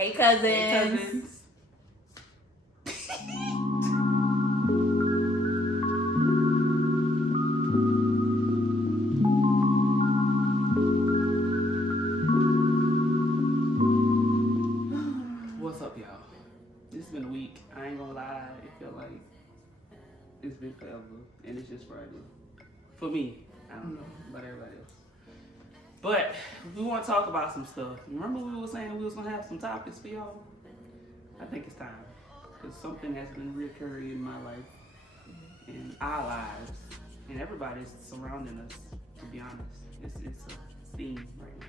Hey, cousins. Hey, cousins. What's up, y'all? It's been a week. I ain't gonna lie. It felt like it's been forever, and it's just Friday. For me, I don't know about everybody else. But we want to talk about some stuff. Remember we were saying we was gonna have some topics for y'all? I think it's time, because something has been reoccurring in my life, in our lives, and everybody's surrounding us. To be honest, it's a theme right now.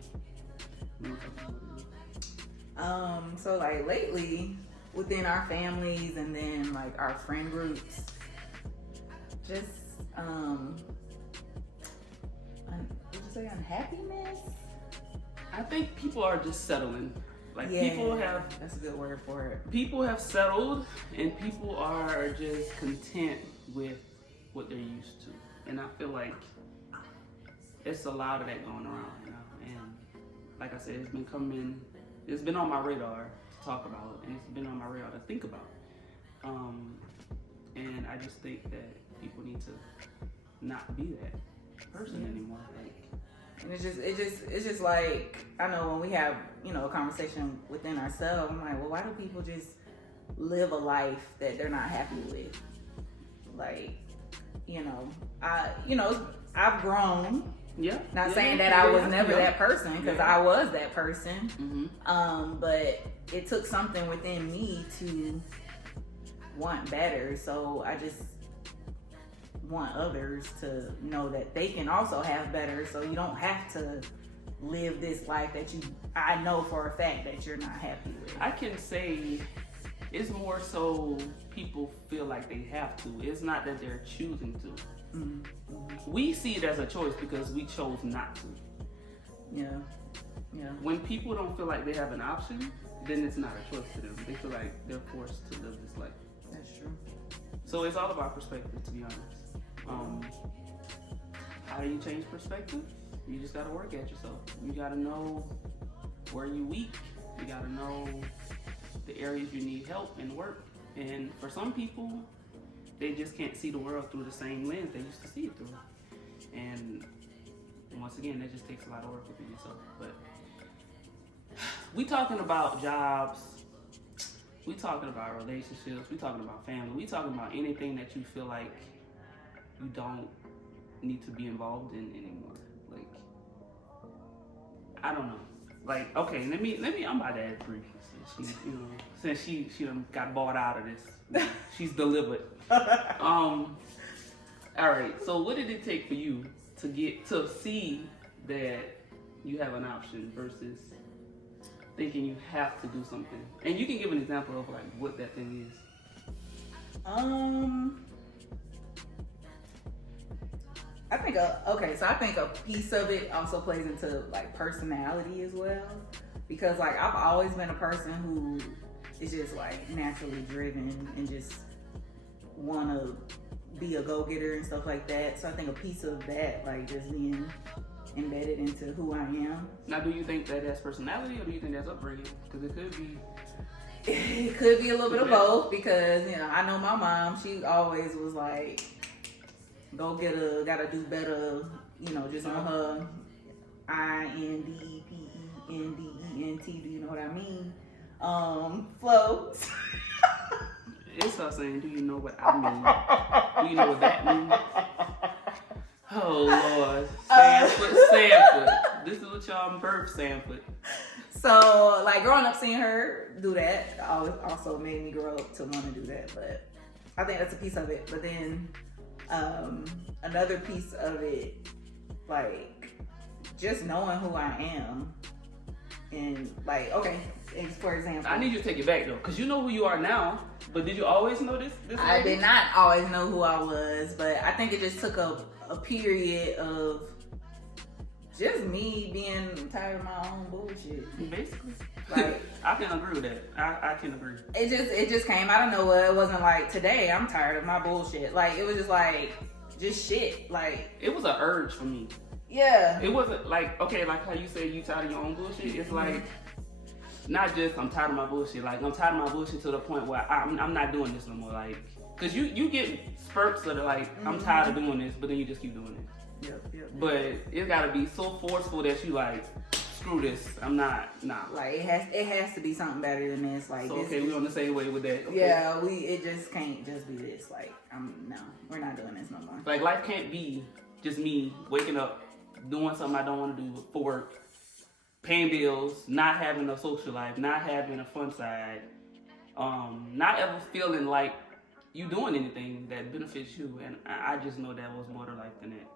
We wanna talk about it. So like lately, within our families and then like our friend groups, just would you say unhappiness? I think people are just settling. Like That's a good word for it. People have settled, and people are just content with what they're used to. And I feel like it's a lot of that going around, you know. And like I said, it's been on my radar to talk about, and it's been on my radar to think about. And I just think that people need to not be that person anymore. Like, And it's just like, I know when we have, a conversation within ourselves, I'm like, well, why do people just live a life that they're not happy with? Like, I've grown. Not saying that I was never that person, because I was that person. Mm-hmm. But it took something within me to want better. So I just want others to know that they can also have better, so you don't have to live this life that I know for a fact that you're not happy with. I can say it's more so people feel like they have to. It's not that they're choosing to. Mm-hmm. We see it as a choice because we chose not to. Yeah. When people don't feel like they have an option, then it's not a choice to them. They feel like they're forced to live this life. That's true. So it's all about perspective, to be honest. How do you change perspective? You just gotta work at yourself. You gotta know where you're weak. You gotta know the areas you need help and work. And for some people, they just can't see the world through the same lens they used to see it through. And once again, that just takes a lot of work within yourself. But we talking about jobs. We talking about relationships. We talking about family. We talking about anything that you feel like you don't need to be involved in anymore. Like, I don't know. Like, okay, let me. I'm about to add Bree. Since she done got bought out of this, she's delivered. All right. So, what did it take for you to see that you have an option versus thinking you have to do something? And you can give an example of like what that thing is. I think a piece of it also plays into like personality as well, because like I've always been a person who is just like naturally driven and just want to be a go-getter and stuff like that. So I think a piece of that, like just being embedded into who I am. Now, do you think that that's personality, or do you think that's upbringing? Because it could be. It could be a little bit of both, because I know my mom, she always was like, go get gotta do better, just on her INDEPENDENT, do you know what I mean? Flow. It's her saying, do you know what I mean? Do you know what that means? Oh, Lord. Sanford. This is what y'all birth, Sanford. So, like, growing up seeing her do that also made me grow up to want to do that. But I think that's a piece of it. But then another piece of it, like, just knowing who I am. And, like, okay, for example. I need you to take it back, though, because you know who you are now. But did you always know this? I did not always know who I was. But I think it just took a period of just me being tired of my own bullshit. Basically. Like, I can agree with that. I can agree. It just came out of nowhere. It wasn't like, today I'm tired of my bullshit. Like, it was just like, just shit. Like, it was an urge for me. Yeah. It wasn't like, okay, like how you say you tired of your own bullshit. It's like, not just I'm tired of my bullshit. Like I'm tired of my bullshit to the point where I'm not doing this no more. Like, cause you get spurts of like I'm tired of doing this, but then you just keep doing it. Yep. But it gotta be so forceful that you like, screw this. I'm not. Nah. Like it has to be something better than this. Like So this okay, we on the same way with that. Okay. Yeah, it just can't just be this. Like no, we're not doing this no more. Like life can't be just me waking up, doing something I don't want to do for work, paying bills, not having a social life, not having a fun side, not ever feeling like you doing anything that benefits you. And I just know that was more to life than that.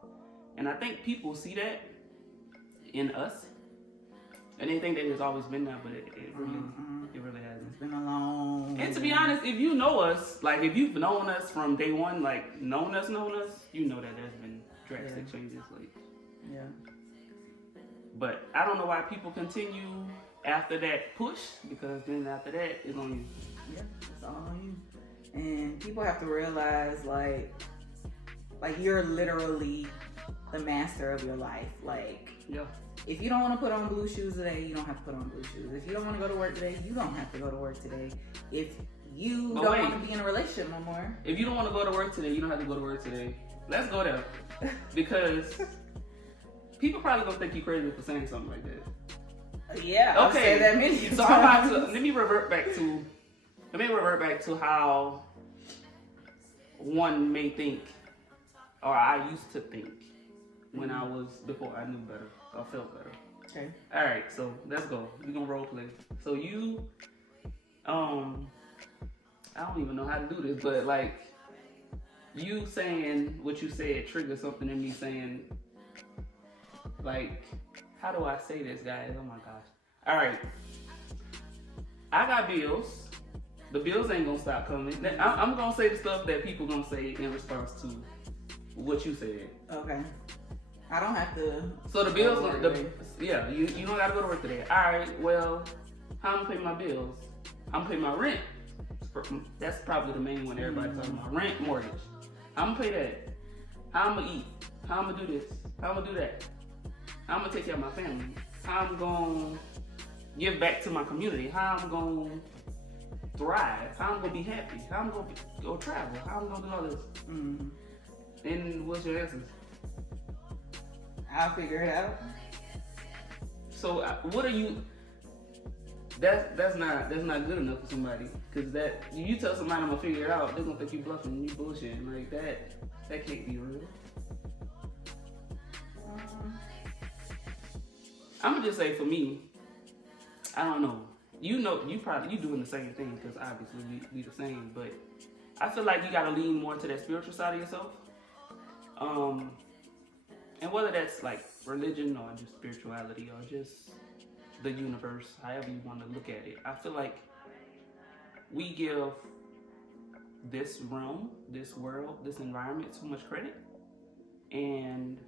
And I think people see that in us, and they think that it's always been there, but it really hasn't. It's been a long. And to be honest, if you know us, like if you've known us from day one, like known us, you know that there's been drastic changes. Like, yeah. But I don't know why people continue after that push, because then after that it's on you. Yeah, it's all on you. And people have to realize like you're literally the master of your life. Like, yeah. If you don't want to put on blue shoes today, you don't have to put on blue shoes. If you don't want to go to work today, you don't have to go to work today. If you don't want to be in a relationship no more. If you don't want to go to work today, you don't have to go to work today. Let's go there. Because people probably gonna think you crazy for saying something like that. Yeah, I've said that many times. So I'm about to let me revert back to how one may think, or I used to think when I was before I knew better or felt better. Okay. All right, so let's go. We're gonna role play. So you, I don't even know how to do this, but like you saying what you said triggered something in me saying, like, how do I say this, guys? Oh my gosh. All right, I got bills. The bills ain't gonna stop coming. I'm gonna say the stuff that people gonna say in response to what you said. Okay. I don't have to. So the bills, you don't gotta go to work today. All right, well, how I'm gonna pay my bills? I'm gonna pay my rent. That's probably the main one everybody's talking about. Rent, mortgage. I'm gonna pay that. How I'm gonna eat? How I'm gonna do this? How I'm gonna do that? How I'm gonna take care of my family? How I'm gonna give back to my community? How I'm gonna thrive? How I'm gonna be happy? How I'm gonna go travel? How I'm gonna do all this? Mm. And what's your answers? I'll figure it out. So what are you? That's not good enough for somebody, because that you tell somebody I'm gonna figure it out, they're gonna think you bluffing, you bullshitting. Like that can't be real. I'm gonna just say for me, I don't know. You doing the same thing, because obviously we the same, but I feel like you gotta lean more to that spiritual side of yourself. And whether that's like religion or just spirituality or just the universe, however you want to look at it, I feel like we give this realm, this world, this environment too much credit. And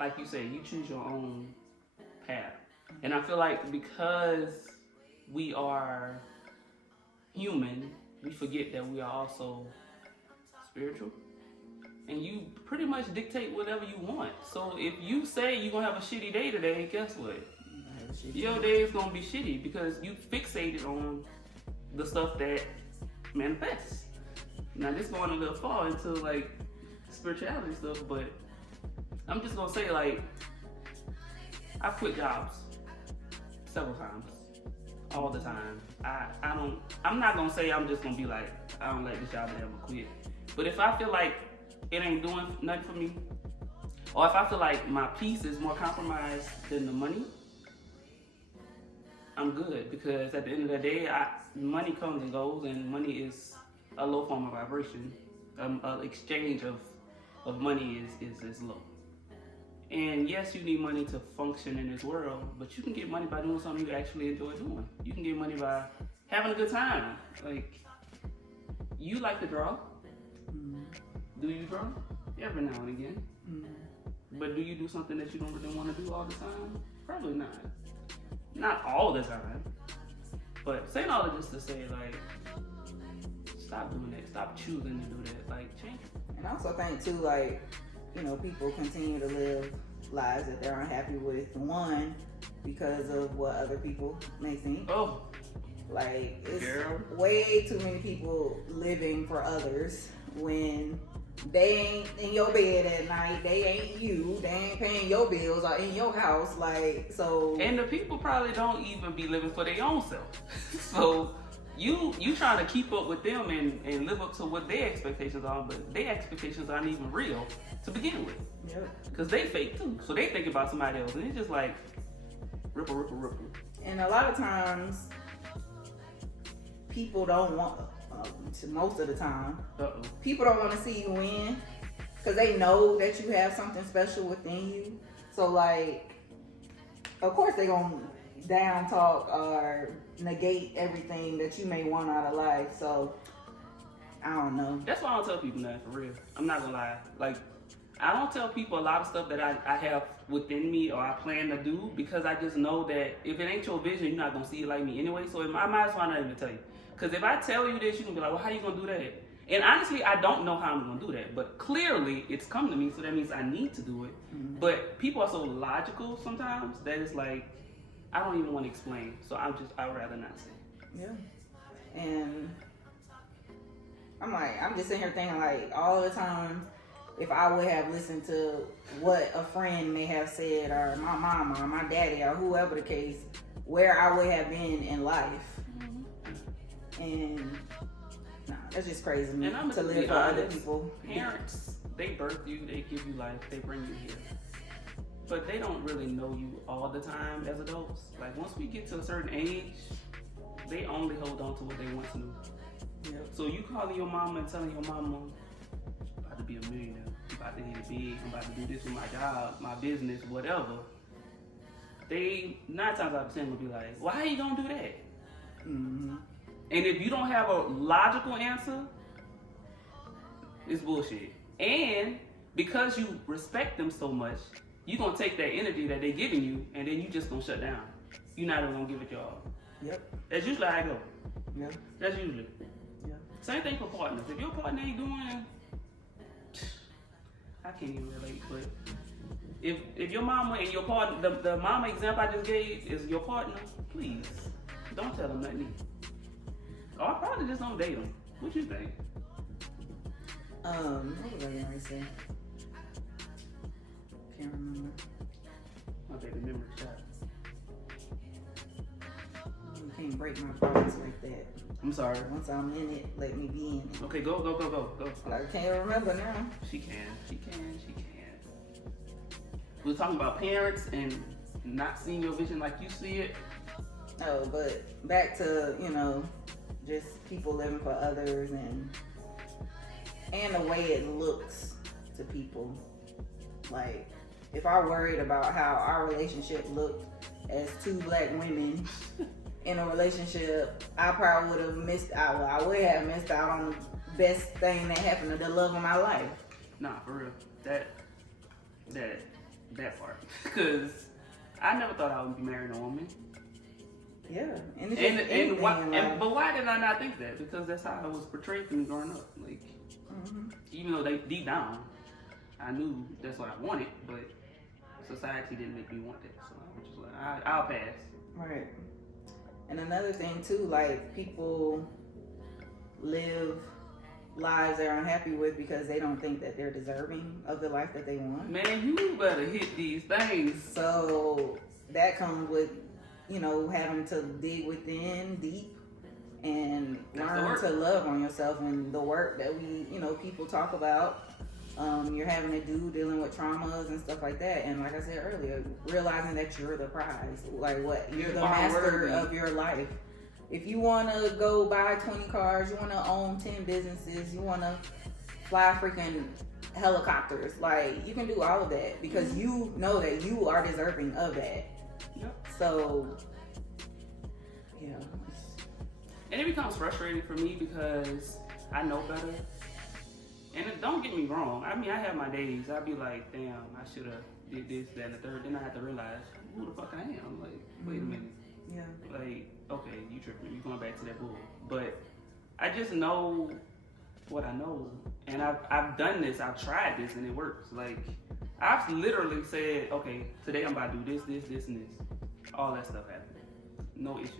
like you say, you choose your own path. And I feel like because we are human, we forget that we are also spiritual. And you pretty much dictate whatever you want. So if you say you're going to have a shitty day today, guess what? Your day is going to be shitty because you fixated on the stuff that manifests. Now this going a little far into like spirituality stuff, but I'm just going to say, like, I've quit jobs several times, all the time. I'm not going to say I'm just going to be like, I don't like this job and I'm going to quit. But if I feel like it ain't doing nothing for me, or if I feel like my peace is more compromised than the money, I'm good, because at the end of the day, money comes and goes, and money is a low form of vibration. Exchange of money is low. And yes, you need money to function in this world, but you can get money by doing something you actually enjoy doing. You can get money by having a good time. Like, you like to draw. Do you draw? Every now and again. But do you do something that you don't really want to do all the time? Probably not. Not all the time. But saying all of this to say, like, stop doing that. Stop choosing to do that. Like, change. And I also think too, like, you know, people continue to live lives that they're unhappy with. One, because of what other people may think. Oh, Like, it's girl. way too many people living for others when they ain't in your bed at night, they ain't you, they ain't paying your bills or in your house. Like, so. And the people probably don't even be living for their own self. So you trying to keep up with them and live up to what their expectations are, but their expectations aren't even real to begin with. Yep. Because they fake too. So they think about somebody else. And it's just like, ripple, ripple, ripple. And a lot of times, people don't want, most of the time, Uh-oh. people don't want to see you win because they know that you have something special within you. So, like, of course they gonna down talk or negate everything that you may want out of life. So, I don't know. That's why I don't tell people nothing, for real. I'm not gonna lie. Like, I don't tell people a lot of stuff that I have within me or I plan to do because I just know that if it ain't your vision, you're not gonna see it like me anyway. So I might as well not even tell you. Because if I tell you this, you're gonna be like, well, how you gonna do that? And honestly, I don't know how I'm gonna do that. But clearly, it's come to me, so that means I need to do it. Mm-hmm. But people are so logical sometimes that it's like, I don't even want to explain. So I'd rather not say. Yeah. And I'm just sitting here thinking, like, all the time, if I would have listened to what a friend may have said, or my mama, or my daddy, or whoever the case, where I would have been in life. And nah, that's just crazy to me, And I'm to gonna live be for other honest, people. Parents, they birth you, they give you life, they bring you here. But they don't really know you all the time as adults. Like, once we get to a certain age, they only hold on to what they once knew. Yep. So you calling your mama and telling your mama, I'm about to be a millionaire, I'm about to hit it big, I'm about to do this with my job, my business, whatever. They, 9 times out of 10 will be like, well, how you gonna do that? Mm-hmm. And if you don't have a logical answer, it's bullshit. And because you respect them so much, you're going to take that energy that they're giving you, and then you just going to shut down. You're not even going to give it your all. Yep. That's usually how I go. Yeah. That's usually. Yeah. Same thing for partners. If your partner ain't doing, I can't even relate, but if your mama and your partner, the mama example I just gave is your partner, please, don't tell them nothing. Or I probably just don't date them. What you think? What was I going to say? Can't remember. My baby memory shot. You can't break my promise like that. I'm sorry. Once I'm in it, let me be in it. Okay, go. I can't remember now. She can. We're talking about parents and not seeing your vision like you see it. Oh, but back to, just people living for others and the way it looks to people. Like, if I worried about how our relationship looked as 2 black women in a relationship, I probably would have missed out. Well, I would have missed out on the best thing that happened to the love of my life. Nah, for real. That part. Because I never thought I would be marrying a woman. Yeah, and it's just anything in life. But why did I not think that? Because that's how I was portrayed to me growing up. Like, even though deep down, I knew that's what I wanted, but society didn't make me want that. So I was just like, I'll pass. Right. And another thing too, like, people live lives they're unhappy with because they don't think that they're deserving of the life that they want. Man, you better hit these things. So that comes with, having to dig within deep and learn to love on yourself, and the work that we, people talk about. You're having to do dealing with traumas and stuff like that. And like I said earlier, realizing that you're the prize. Like, what? You're the master of your life. If you want to go buy 20 cars, you want to own 10 businesses, you want to fly freaking helicopters, like, you can do all of that because you know that you are deserving of that. Yep. So, yeah. And it becomes frustrating for me because I know better. And don't get me wrong. I mean, I have my days. I'd be like, damn, I should have did this, that, and the third. Then I have to realize who the fuck I am. Like, wait a minute. Yeah. Like, okay, you tripping. You going back to that bull. But I just know what I know. And I've done this. I've tried this, and it works. Like, I've literally said, okay, today I'm about to do this, and this. All that stuff happened. No issues.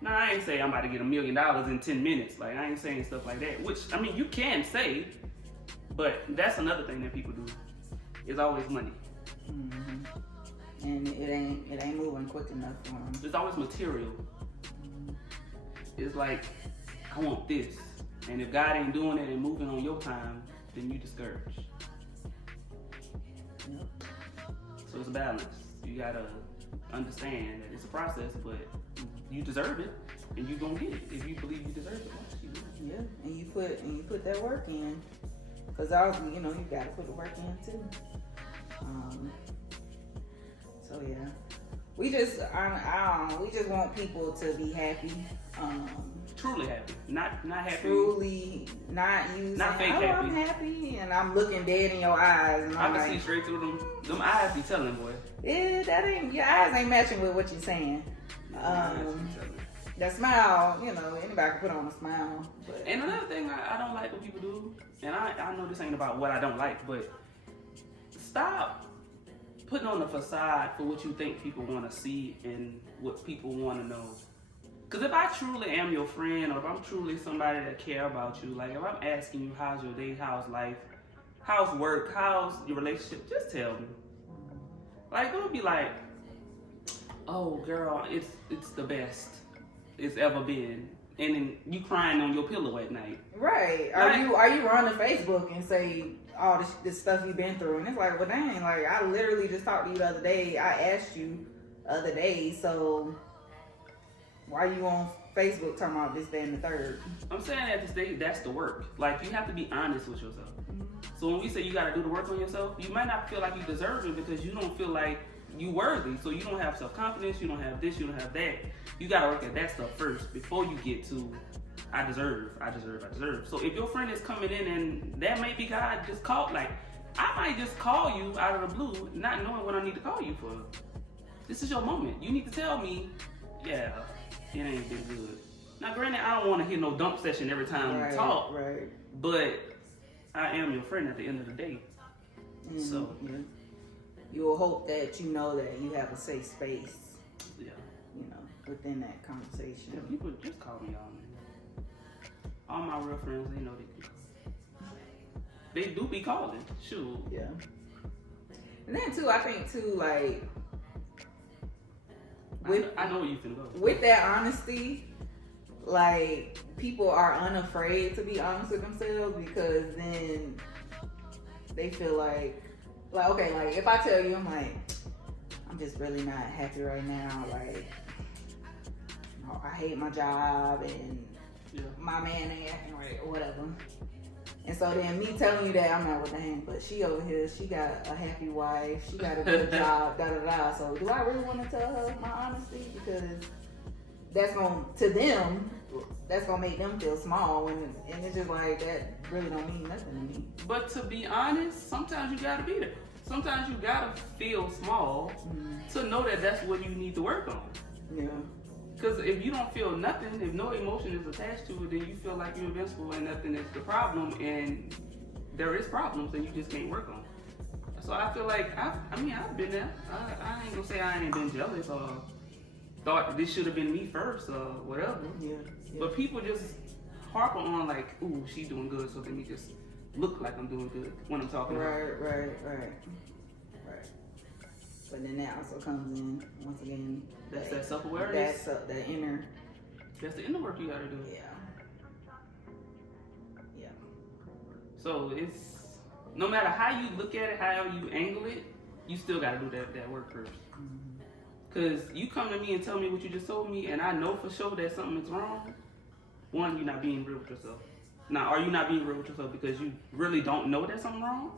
Now, I ain't saying I'm about to get $1 million in 10 minutes. Like, I ain't saying stuff like that. Which, I mean, you can say, but that's another thing that people do. It's always money. Mm-hmm. And it ain't moving quick enough for them. It's always material. It's like, I want this. And if God ain't doing it and moving on your time, then you discouraged. Yep. So it's a balance. You gotta understand that it's a process, but you deserve it, and you gonna get it if you believe you deserve it. Yeah, and you put that work in, cause obviously you gotta put the work in too. So yeah, we just want people to be happy. Truly happy, not happy. Truly not using. Not fake happy. I'm happy, and I'm looking dead in your eyes, and I'm I can like, see straight through them. Them eyes be telling, boy. Yeah, your eyes ain't matching with what you're saying. That smile, anybody can put on a smile. But. And another thing I don't like what people do, and I know this ain't about what I don't like, but stop putting on a facade for what you think people want to see and what people want to know. Because if I truly am your friend, or if I'm truly somebody that care about you, like if I'm asking you how's your day, how's life, how's work, how's your relationship, just tell me. Like, don't be like, oh girl, it's the best it's ever been, and then you crying on your pillow at night. Right? Are you run to Facebook and say all this stuff you've been through, and it's like, well, dang, like I literally just talked to you the other day. I asked you the other day, so why are you on Facebook talking about this, that, and the third? I'm saying at this stage, that's the work. Like, you have to be honest with yourself. So when we say you got to do the work on yourself, you might not feel like you deserve it because you don't feel like you worthy. So you don't have self-confidence, you don't have this, you don't have that. You got to work at that stuff first before you get to I deserve. So if your friend is coming in and that may be God just called, like I might just call you out of the blue not knowing what I need to call you for. This is your moment. You need to tell me, yeah, it ain't been good. Now granted, I don't want to hear no dump session every time we talk, right. But I am your friend at the end of the day. So yeah. You will hope that you know that you have a safe space. Yeah. Within that conversation. Yeah, people just call me all man. All my real friends, they know they can call. They do be calling. Shoot. Yeah. And then too, I think too, like I know where you finna go. With that honesty, like people are unafraid to be honest with themselves because then they feel like okay, like if I tell you I'm just really not happy right now, like I hate my job and my man ain't acting right or whatever. And so then me telling you that I'm not with the hand, but she over here, she got a happy wife, she got a good job, da. So do I really want to tell her my honesty? Because that's gonna make them feel small, and it's just like that really don't mean nothing to me. But to be honest, sometimes you gotta be there. Sometimes you gotta feel small to know that that's what you need to work on. Yeah. Because if you don't feel nothing, if no emotion is attached to it, then you feel like you're invincible and nothing is the problem, and there is problems and you just can't work on. So I feel like I've been there. I ain't gonna say I ain't been jealous or thought this should have been me first or whatever. Yeah. But people just harp on like, ooh, she's doing good, so let me just look like I'm doing good when I'm talking to her. Right. But then that also comes in once again. That's that self-awareness. That's the inner. That's the inner work you gotta do. Yeah. So it's no matter how you look at it, how you angle it, you still gotta do that work first. Cause you come to me and tell me what you just told me, and I know for sure that something is wrong. One, you're not being real with yourself. Now, are you not being real with yourself because you really don't know that something's wrong,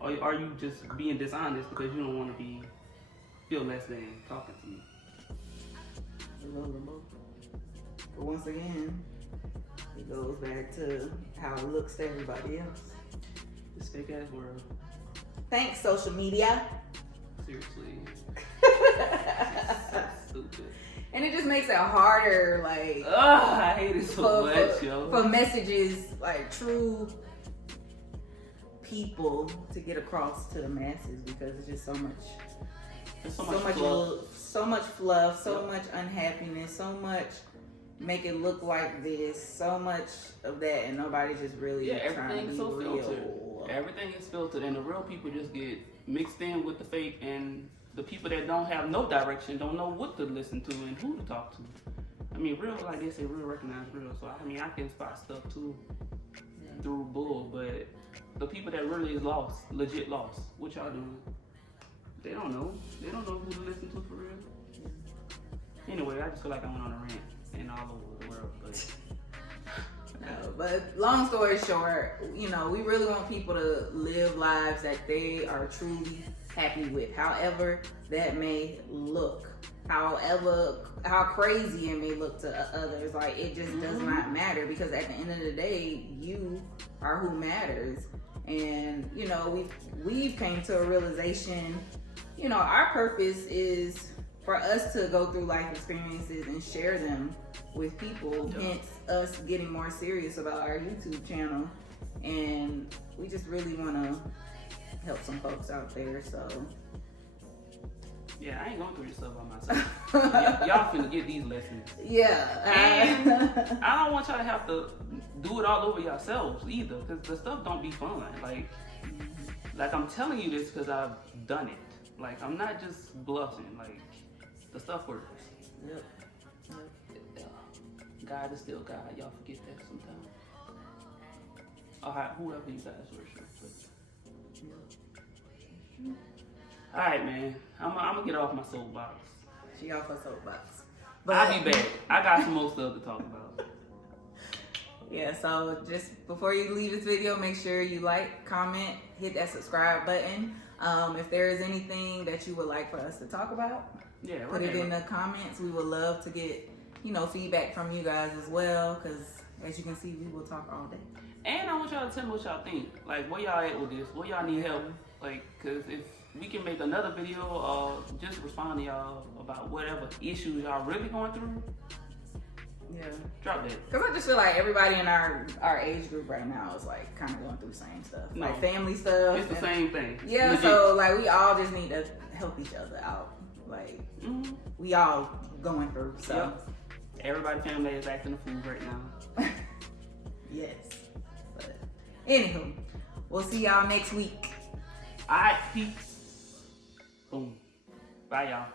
or are you just being dishonest because you don't want to feel less than talking to me? A little of both. But once again, it goes back to how it looks to everybody else. This fake ass world. Thanks, social media. Seriously. So stupid. And it just makes it harder, like, I hate it so much, yo. For messages, like true people to get across to the masses because it's just so much. There's so much fluff. So much fluff, so much unhappiness, so much make it look like this, so much of that, and nobody's just really trying to be so real. Filtered. Everything is filtered, and the real people just get mixed in with the fake, and the people that don't have no direction don't know what to listen to and who to talk to. I mean, real, like they say, real recognize real. So I mean, I can spot stuff too through bull, but the people that really is lost, legit lost, what y'all doing? They don't know. They don't know who to listen to for real. Anyway, I just feel like I went on a rant and all over the world, but. No, but long story short, you know, we really want people to live lives that they are truly happy with, however that may look, however, how crazy it may look to others. Like, it just does not matter, because at the end of the day, you are who matters. And, you know, we've came to a realization, you know, our purpose is for us to go through life experiences and share them with people, hence us getting more serious about our YouTube channel. And we just really want to help some folks out there, so. Yeah, I ain't going through this stuff by myself. Y'all finna get these lessons. Yeah. And I don't want y'all to have to do it all over yourselves either, because the stuff don't be fun. Like I'm telling you this because I've done it. Like, I'm not just bluffing. Like, the stuff works. Yep. God is still God. Y'all forget that sometimes. Whoever you guys worship. Alright, man. I'm gonna get off my soapbox. She off her soapbox. But I'll be back. I got some more stuff to talk about. Yeah, so just before you leave this video, make sure you like, comment, hit that subscribe button. If there is anything that you would like for us to talk about, put it in the comments. We would love to get, you know, feedback from you guys as well, because as you can see, we will talk all day. And I want y'all to tell me what y'all think. Like, where y'all at with this? Where y'all need help? Like, because if we can make another video, just respond to y'all about whatever issues y'all really going through. Yeah. Drop that. Because I just feel like everybody in our age group right now is like kind of going through the same stuff. No. Like family stuff. It's the same thing. Yeah, Legit. so like we all just need to help each other out. Like, we all going through, so. Yep. Everybody family is acting a fool right now. Yes. But anywho, we'll see y'all next week. Alright, peace. Boom. Bye, y'all.